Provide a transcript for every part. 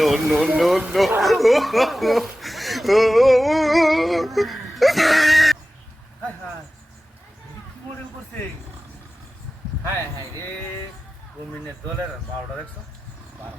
no, no, no, no. হ্যাঁ হায় রে কুমিনের দলের বারোটা দেখছ বারো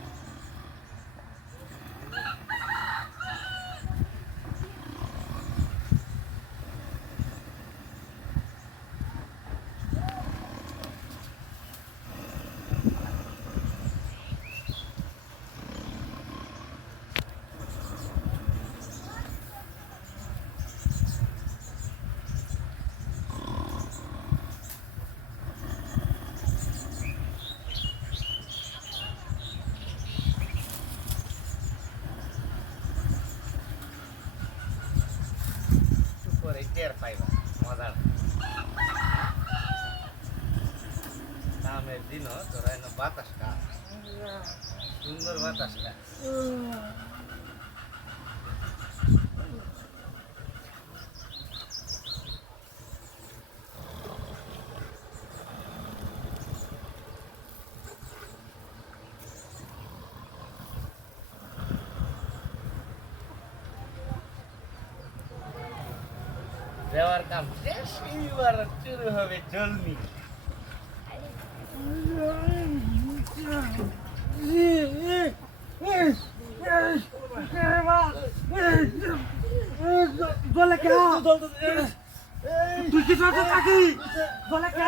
સિત્તેર પાયવા મોદાળ સામે દિનો તો એનો બાતાસ કા સુંદર બાતાસ કા দেওয়ার কাম শেষ এইবার শুরু হবে জলমি দলে কে? তুই কি চলতে থাকি দলে কে?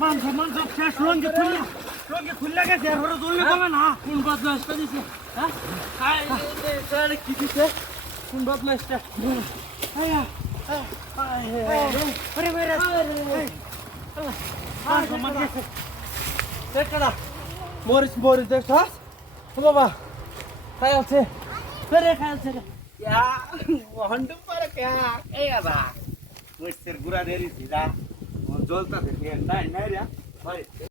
মাংস মাংস শেষ। লঙ্গি খুললে। লঙ্গি খুললে গেছে ওরা দৌড়লে পাবে না? কোন বদমাসটা দিছে? হ্যাঁ? কি দিছে? কোন বদমাসটা মরিস মরিস দেখছ বাবা খাই আছে। খাই আছে হন্ডু পারে কে? আদা মুসের গুড়া দেরিছি দা জলতা থেকে নাই নাই রে। হয়।